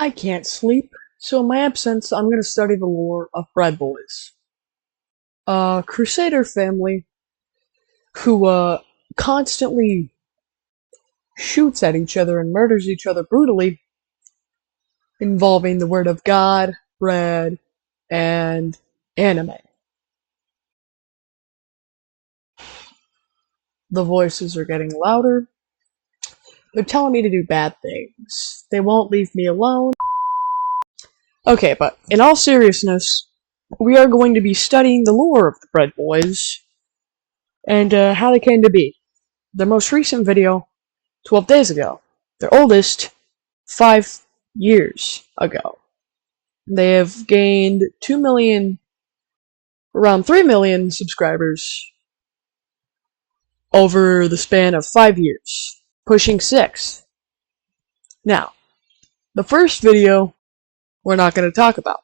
I can't sleep, so in my absence, I'm gonna study the lore of Bread Boys. A Crusader family who, constantly shoots at each other and murders each other brutally, involving the word of God, bread, and anime. The voices are getting louder. They're telling me to do bad things. They won't leave me alone. Okay, but in all seriousness, we are going to be studying the lore of the Bread Boys and how they came to be. Their most recent video, 12 days ago. Their oldest, 5 years ago. They have gained 2 million, around 3 million subscribers over the span of 5 years, pushing 6. Now, the first video we're not going to talk about.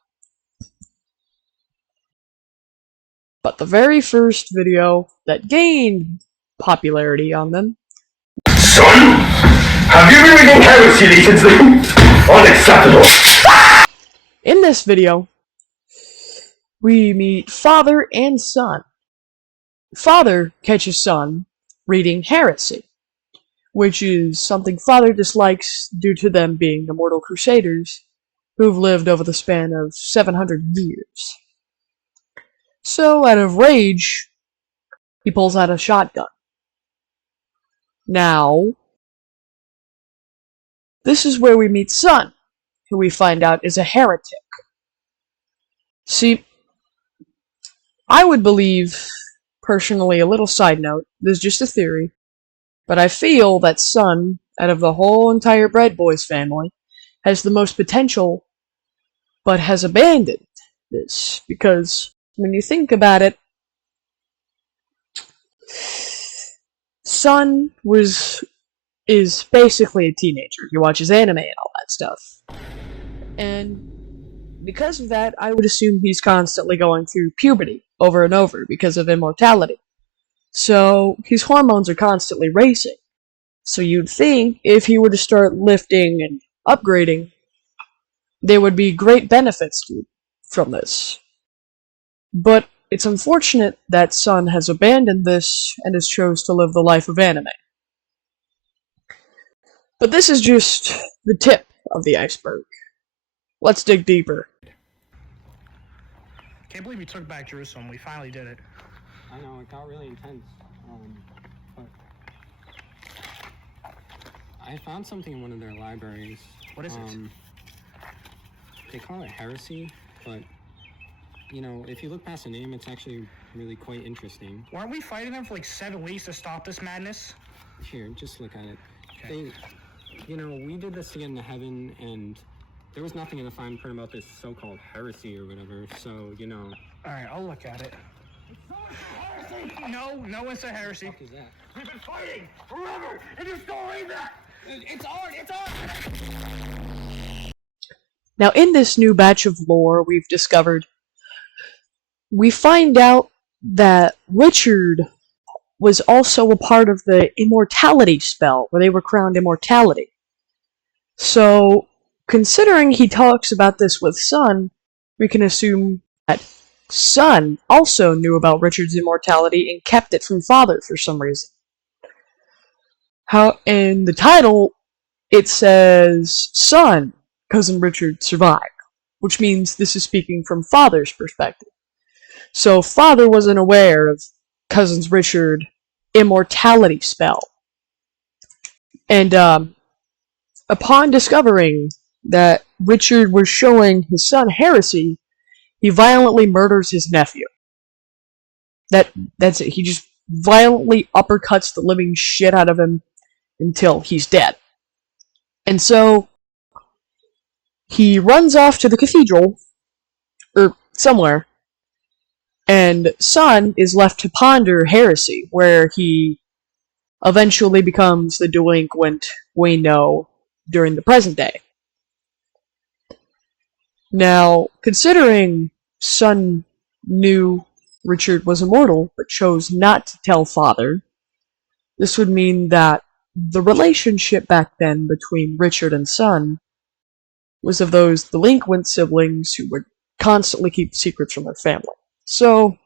But the very first video that gained popularity on them. Son, have you been reading heresy recently? Unacceptable. In this video, we meet father and son. Father catches son reading heresy, which is something father dislikes due to them being immortal crusaders who've lived over the span of 700 years. So, out of rage, he pulls out a shotgun. Now, this is where we meet son, who we find out is a heretic. See, I would believe, personally, a little side note, this is just a theory, but I feel that son, out of the whole entire Bread Boys family, has the most potential, but has abandoned this, because when you think about it, son is basically a teenager. He watches anime and all that stuff. And because of that, I would assume he's constantly going through puberty over and over because of immortality. So his hormones are constantly racing. So you'd think if he were to start lifting and upgrading, there would be great benefits from this. But it's unfortunate that Sun has abandoned this and has chose to live the life of anime. But this is just the tip of the iceberg. Let's dig deeper. Can't believe we took back Jerusalem. We finally did it. I know, it got really intense. But I found something in one of their libraries. What is it? They call it heresy, but you know, if you look past the name, it's actually really quite interesting. Weren't we fighting them for like 7 weeks to stop this madness? Here, just look at it. Okay. You know, we did this to get into heaven, and there was nothing in the fine print about this so-called heresy or whatever, so, you know. Alright, I'll look at it. No, it's a heresy. What the fuck is that? We've been fighting forever, and you still read that. It's art! Now, in this new batch of lore we've discovered, we find out that Richard was also a part of the immortality spell, where they were crowned immortality. So, considering he talks about this with Sun, we can assume that Sun also knew about Richard's immortality and kept it from Father for some reason. How in the title, it says, Son, Cousin Richard survived, which means this is speaking from Father's perspective. So Father wasn't aware of Cousin Richard's immortality spell. And upon discovering that Richard was showing his son heresy, he violently murders his nephew. That's it. He just violently uppercuts the living shit out of him until he's dead. And so he runs off to the cathedral, or somewhere, and Son is left to ponder heresy, where he eventually becomes the delinquent we know during the present day. Now, considering Son knew Richard was immortal, but chose not to tell Father, this would mean that the relationship back then between Richard and Son was of those delinquent siblings who would constantly keep secrets from their family. So,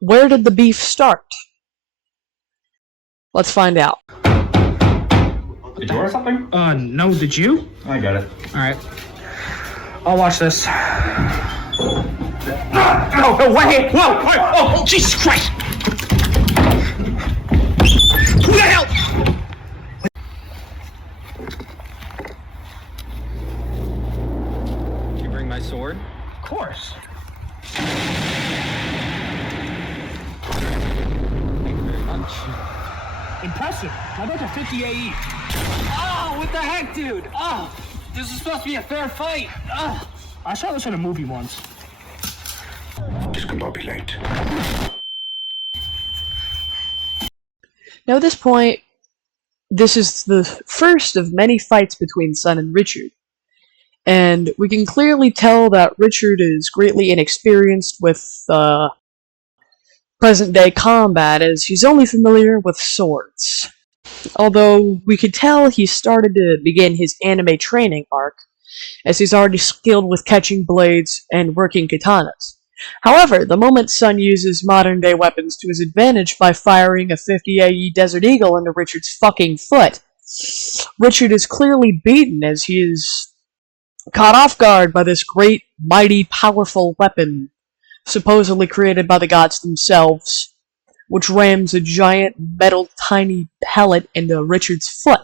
where did the beef start? Let's find out. Did you order something? No, did you? I got it. Alright. I'll watch this. No, no, wait! Whoa! Oh, Jesus Christ! Who the hell? Did you bring my sword? Of course. Thank you very much. Impressive. How about the 50 AE? Oh, what the heck, dude? Oh, this is supposed to be a fair fight. Oh. I saw this in a movie once. This can not be late. Now, at this point, this is the first of many fights between Sun and Richard, and we can clearly tell that Richard is greatly inexperienced with present-day combat, as he's only familiar with swords. Although we could tell he started to begin his anime training arc, as he's already skilled with catching blades and working katanas. However, the moment Sun uses modern-day weapons to his advantage by firing a 50 AE Desert Eagle into Richard's fucking foot, Richard is clearly beaten as he is caught off guard by this great, mighty, powerful weapon, supposedly created by the gods themselves, which rams a giant metal tiny pellet into Richard's foot.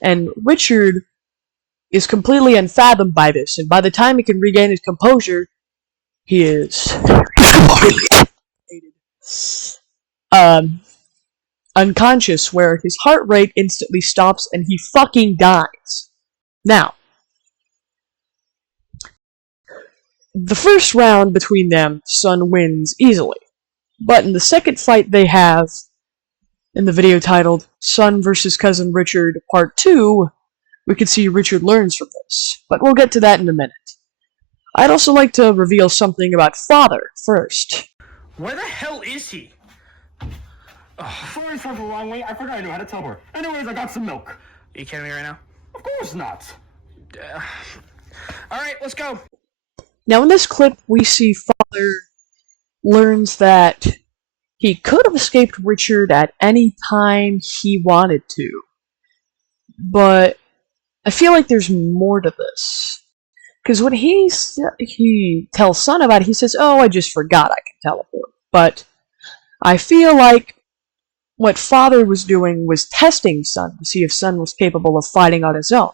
And Richard is completely unfathomed by this, and by the time he can regain his composure, he is unconscious, where his heart rate instantly stops and he fucking dies. Now, the first round between them, Sun wins easily. But in the second fight they have, in the video titled Sun vs. Cousin Richard Part 2, we can see Richard learns from this. But we'll get to that in a minute. I'd also like to reveal something about Father first. Where the hell is he? Sorry, for the wrong way. I forgot I knew how to tell her. Anyways, I got some milk. Are you kidding me right now? Of course not. Alright, let's go. Now in this clip, we see Father learns that he could have escaped Richard at any time he wanted to. But I feel like there's more to this. Because when he tells Sun about it, he says, "Oh, I just forgot I can teleport." But I feel like what Father was doing was testing Sun to see if Sun was capable of fighting on his own.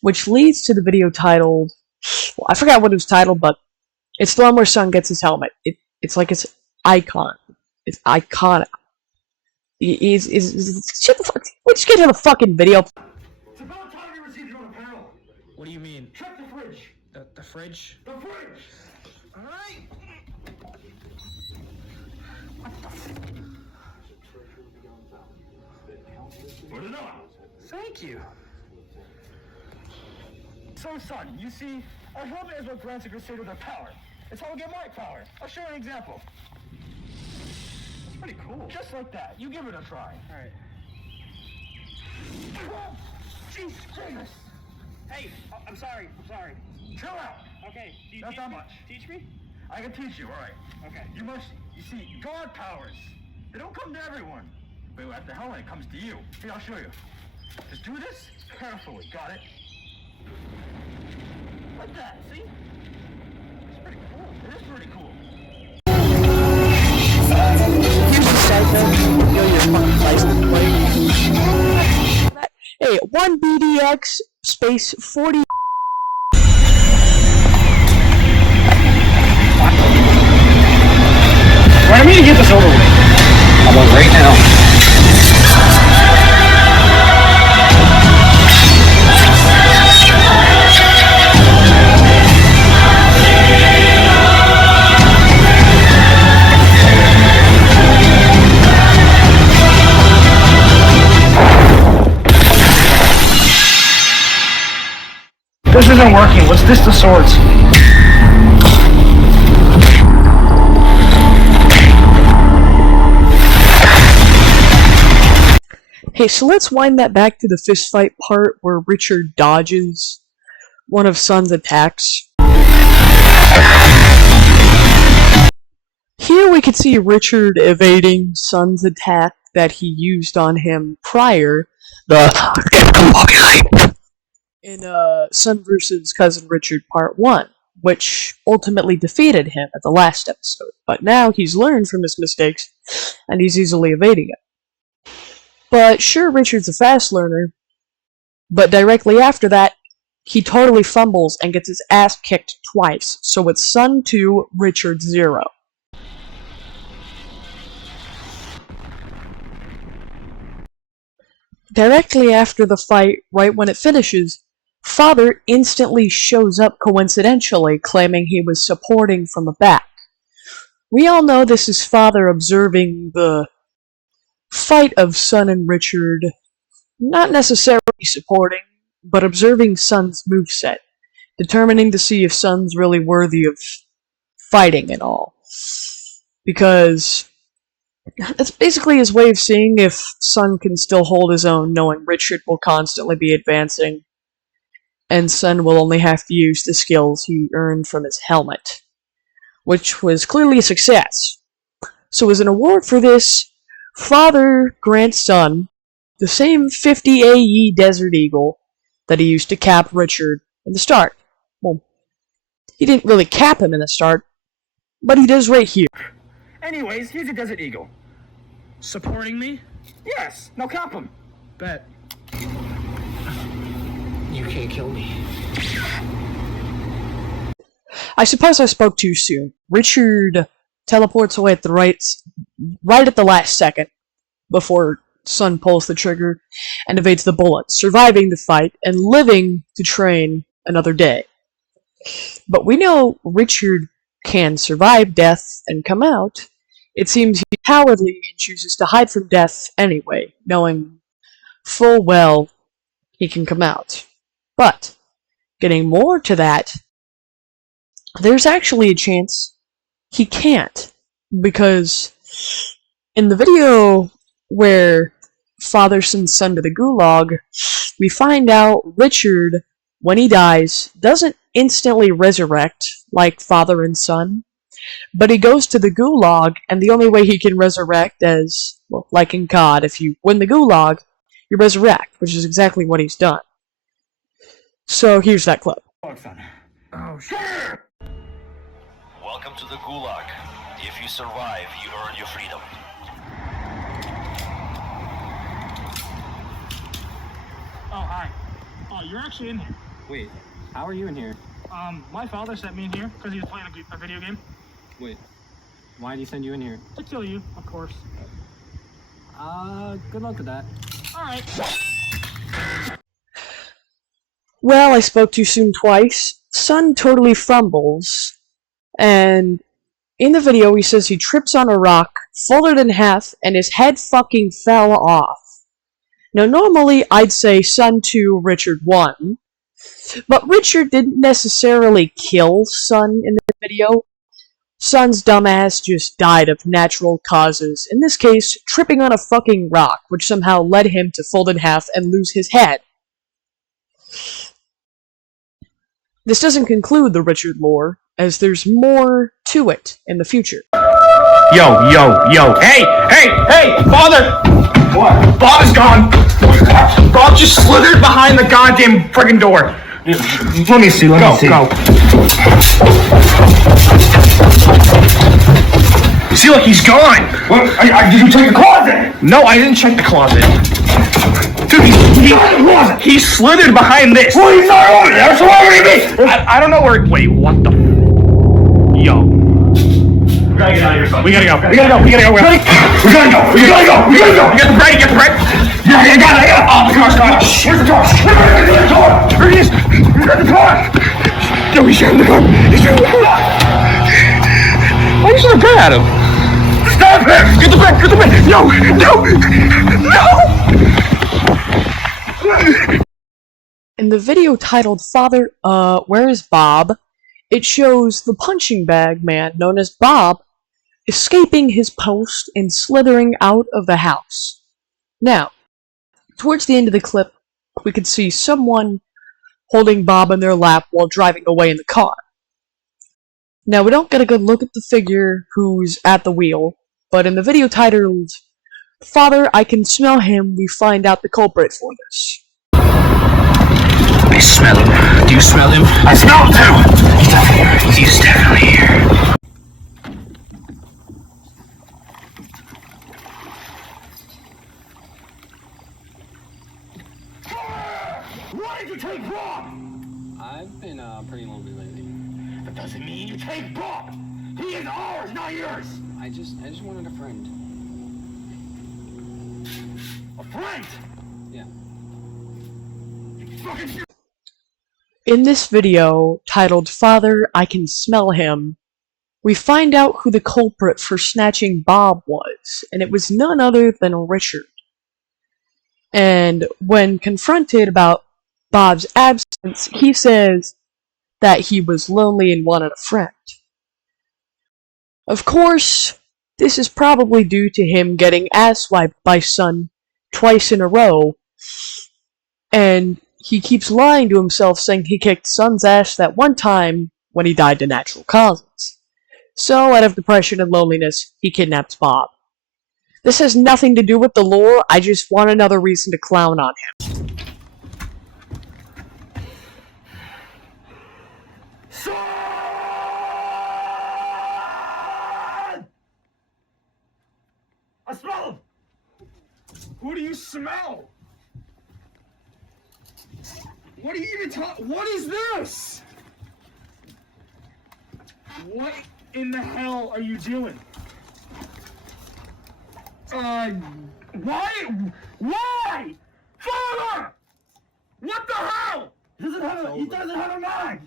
Which leads to the video titled, well, I forgot what it was titled, but it's the one where Sun gets his helmet. It's like it's icon. It's iconic. Shut the fuck. Let's get to the fucking video. It's about time you received your own apparel. What do you mean? Check the fridge. The fridge? The fridge. Alright. Put it on. Thank you. So, Son, you see, our helmet is what grants a crusader their power. It's how I get my power. I'll show you an example. That's pretty cool. Just like that. You give it a try. Alright. Jesus Christ. Hey, I'm sorry. Chill out. Okay, do you Not teach that me? much. Teach me? I can teach you, alright. Okay. You see, God powers. They don't come to everyone. But at the helmet, it comes to you. See, I'll show you. Just do this carefully. Got it? Like that, see? It's pretty cool. It is pretty cool. Hey, 1BDX space 40. Why me to get this over with? How about right now? This isn't working. Let's ditch the swords. Hey, so let's wind that back to the fistfight part where Richard dodges one of Sun's attacks. Here we can see Richard evading Sun's attack that he used on him prior, in Sun vs. Cousin Richard Part 1, which ultimately defeated him at the last episode. But now he's learned from his mistakes, and he's easily evading it. But sure, Richard's a fast learner, but directly after that, he totally fumbles and gets his ass kicked twice. So it's Sun 2, Richard 0. Directly after the fight, right when it finishes, Father instantly shows up coincidentally, claiming he was supporting from the back. We all know this is Father observing the fight of Sun and Richard, not necessarily supporting, but observing Sun's moveset, determining to see if Sun's really worthy of fighting and all. Because it's basically his way of seeing if Sun can still hold his own, knowing Richard will constantly be advancing, and Sun will only have to use the skills he earned from his helmet, which was clearly a success. So as an award for this, Father grants Sun the same 50 AE Desert Eagle that he used to cap Richard in the start. Well, he didn't really cap him in the start, but he does right here. Anyways, here's a Desert Eagle. Supporting me? Yes, now cap him. Bet. You can't kill me. I suppose I spoke too soon. Richard teleports away at the right at the last second before Sun pulls the trigger and evades the bullet, surviving the fight and living to train another day. But we know Richard can survive death and come out. It seems he's cowardly and chooses to hide from death anyway, knowing full well he can come out. But, getting more to that, there's actually a chance he can't, because in the video where Father sends Son to the Gulag, we find out Richard, when he dies, doesn't instantly resurrect like Father and Son, but he goes to the Gulag, and the only way he can resurrect is, well, like in COD, if you win the Gulag, you resurrect, which is exactly what he's done. So here's that clip. Oh, shit. Welcome to the Gulag. If you survive, you earn your freedom. Oh, hi. Oh, you're actually in here. Wait, how are you in here? My father sent me in here because he was playing a video game. Wait, why did he send you in here? To kill you, of course. Good luck with that. Alright. Well, I spoke too soon twice. Sun totally fumbles, and in the video he says he trips on a rock, folded in half, and his head fucking fell off. Now normally I'd say Sun 2, Richard 1, but Richard didn't necessarily kill Sun in the video. Sun's dumbass just died of natural causes, in this case, tripping on a fucking rock, which somehow led him to fold in half and lose his head. This doesn't conclude the Richard lore, as there's more to it in the future. Yo, hey, father! What? Bob is gone! Bob just slithered behind the goddamn friggin' door. Let me see, go. See, look, he's gone! What? Did you check the closet? No, I didn't check the closet. Dude, he slithered behind this. Well, he's not over there, so where would he be? I don't know where. Wait, what the? Yo. We gotta get out of here, son. We gotta go. We gotta go. Get the bread. Yeah, I got it. Oh, the car's gone. Where's the car? Where's the door? Here he is. Where's the car? Yo, he's shooting the car. Why are you throwing a bread at him? Stop him! Get the bread. No. In the video titled Father, Where is Bob? It shows the punching bag man, known as Bob, escaping his post and slithering out of the house. Now, Towards the end of the clip, we could see someone holding Bob in their lap while driving away in the car. Now, we don't get a good look at the figure who's at the wheel, but in the video titled, "Father, I Can Smell Him," we find out the culprit for this. I smell him. Do you smell him? I smell him too! He's definitely here. He's definitely here. Why did you take Bob? I've been pretty lonely lately. That doesn't mean you take Bob. He is ours, not yours. I just wanted a friend. A friend? Yeah. Fucking In this video, titled "Father, I Can Smell Him," we find out who the culprit for snatching Bob was, and it was none other than Richard. And when confronted about Bob's absence, he says that he was lonely and wanted a friend. Of course, this is probably due to him getting asswiped by Son twice in a row, and he keeps lying to himself, saying he kicked Son's ass that one time when he died to natural causes. So, out of depression and loneliness, he kidnaps Bob. This has nothing to do with the lore, I just want another reason to clown on him. Son! I smell him. Who do you smell? What are you even talking? What is this? What in the hell are you doing? Why? Why? Father! What the hell? He doesn't have a mag.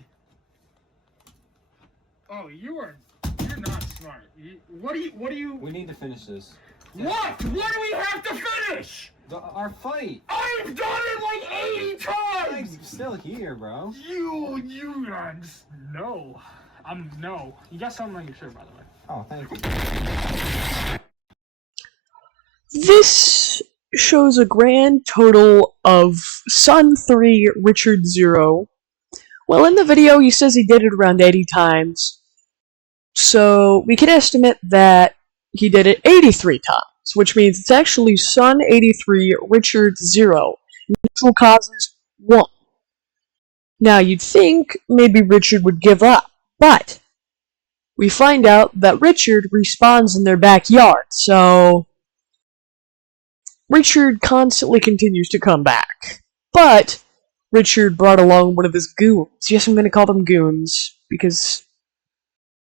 Oh, you're not smart. What do you? We need to finish this. What? What do we have to finish? Our fight. I've done it like 80 times. I'm still here, bro. No. No. You got something on your shirt, by the way. Oh, thank you. This shows a grand total of Son 3, Richard 0. Well, in the video, he says he did it around 80 times. So, we can estimate that he did it 83 times, which means it's actually Son 83, Richard 0. Natural causes 1. Now, you'd think maybe Richard would give up, but we find out that Richard respawns in their backyard, so Richard constantly continues to come back. But Richard brought along one of his goons. Yes, I'm going to call them goons, because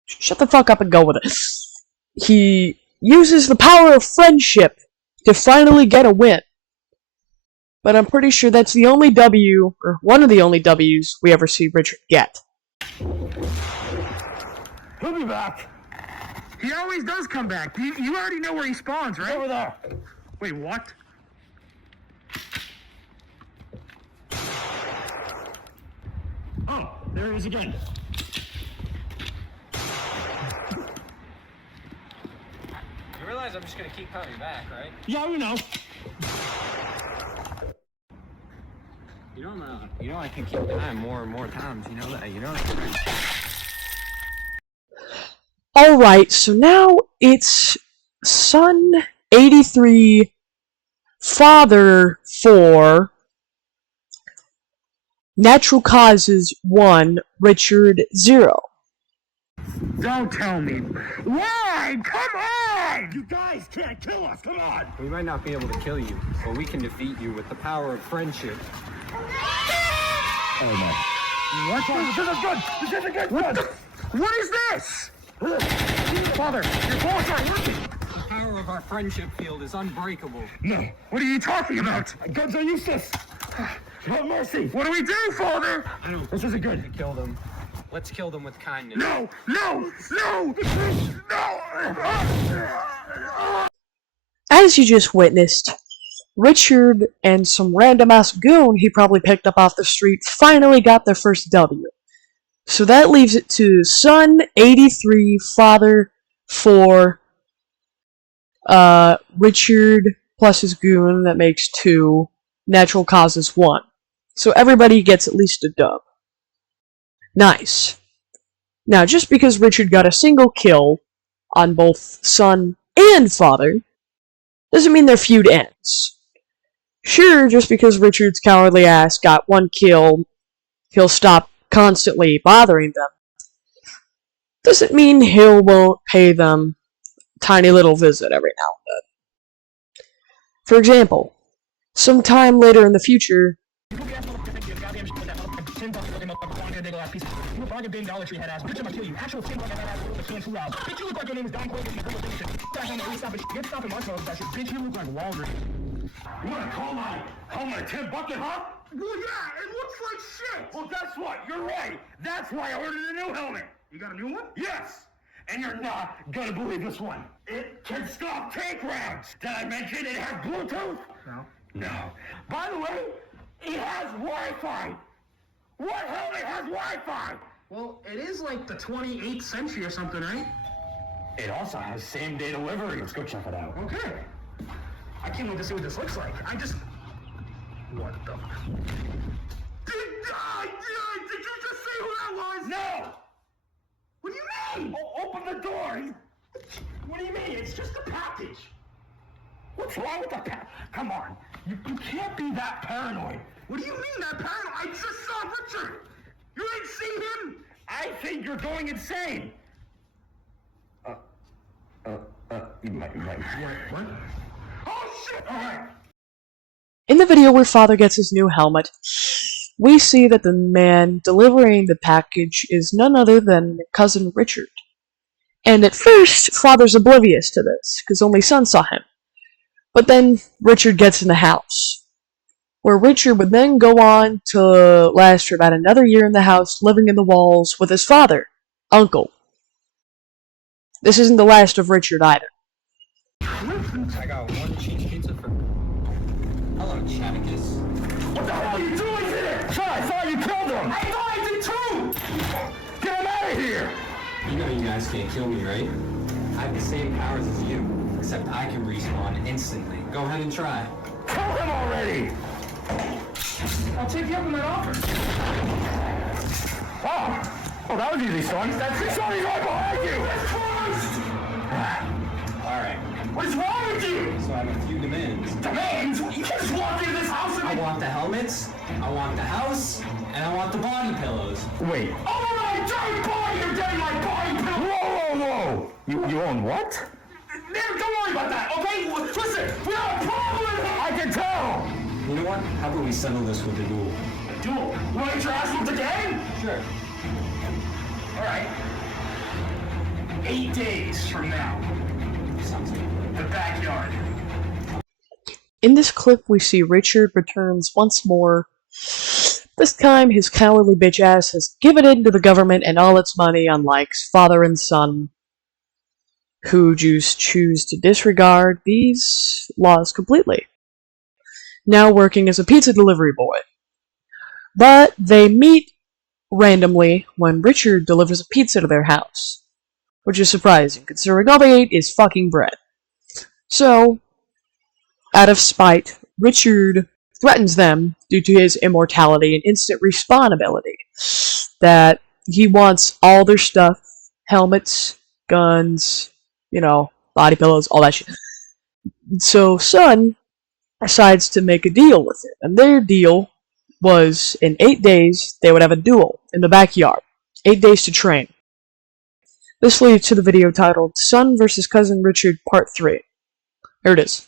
shut the fuck up and go with it. He uses the power of friendship to finally get a win. But I'm pretty sure that's the only W, or one of the only W's, we ever see Richard get. He'll be back. He always does come back. You already know where he spawns, right? Over there. Wait, what? Oh, there he is again. You realize I'm just gonna keep coming back, right? Yeah, we know. You know I can keep dying more and more times. You know that. You know that. Right? Alright, so now it's Son 83, Father 4, Natural Causes 1, Richard 0. Don't tell me. Why? Come on! You guys can't kill us. Come on. We might not be able to kill you, but we can defeat you with the power of friendship. Oh no. What? This isn't good. This isn't good. What is this? Father, your balls aren't working. The power of our friendship field is unbreakable. No. What are you talking about? Guns are useless. Have mercy. What do we do, Father? This isn't good. Kill them. Let's kill them with kindness. No! No! No! No! As you just witnessed, Richard and some random-ass goon he probably picked up off the street finally got their first W. So that leaves it to Son 83, Father 4, Richard plus his goon, that makes 2, natural causes 1. So everybody gets at least a dub. Nice. Now, just because Richard got a single kill on both son and father, doesn't mean their feud ends. Sure, just because Richard's cowardly ass got 1 kill, he'll stop constantly bothering them. Doesn't mean he won't pay them a tiny little visit every now and then. For example, sometime later in the future, You wanna call my helmet a tin bucket, huh? Well, yeah, it looks like shit. Well, guess what? You're right. That's why I ordered a new helmet. You got a new one? Yes. And you're not gonna believe this one. It can stop tank rounds. Did I mention it has Bluetooth? No. No. By the way, it has Wi-Fi. What helmet has Wi-Fi? Well, it is like the 28th century or something, right? It also has same-day delivery. Let's go check it out. Okay. I can't wait to see what this looks like. What the? Did you just say who that was? No! What do you mean? Open the door! What do you mean? It's just a package. What's wrong with the package? Come on. You can't be that paranoid. What do you mean that paranoid? I just saw Richard. You ain't seen him? I think you're going insane. You might. What? Oh, shit! All right. in the video where father gets his new helmet, we see that the man delivering the package is none other than cousin Richard. And at first, father's oblivious to this, because only son saw him. But then Richard gets in the house, where Richard would then go on to last for about another year in the house, living in the walls with his father, uncle. This isn't the last of Richard either. I got 1 cheese pizza for... Hello, Chatticus. What the hell are you doing here? Son, I thought you killed him. I thought I did too. Get him out of here. You know you guys can't kill me, right? I have the same powers as you, except I can respawn instantly. Go ahead and try. Kill him already. I'll take you up on that offer. Oh, that was easy, son. That's Sonny's right behind you. Alright, What is wrong with you? so I have a few demands. Demands? You can't just walk into this house and... I want the helmets, I want the house, and I want the body pillows. Wait. Oh my dead body! You're getting my body pillow! Whoa! You own what? Don't worry about that, okay? Listen, we have a problem here! I can tell! You know what? How about we settle this with a duel? A duel? You want to get your ass whooped again? Sure. Alright. 8 days from now. Sounds good. The backyard. In this clip, we see Richard returns once more. This time, his cowardly bitch ass has given in to the government and all its money, unlike father and son, who just choose to disregard these laws completely. Now working as a pizza delivery boy. But they meet randomly when Richard delivers a pizza to their house, which is surprising, considering all they ate is fucking bread. So, out of spite, Richard threatens them due to his immortality and instant respawn ability, that he wants all their stuff, helmets, guns, body pillows, all that shit. So, son decides to make a deal with it, and their deal was in 8 days they would have a duel in the backyard. 8 days to train. This leads to the video titled Son vs. Cousin Richard Part 3. Here it is.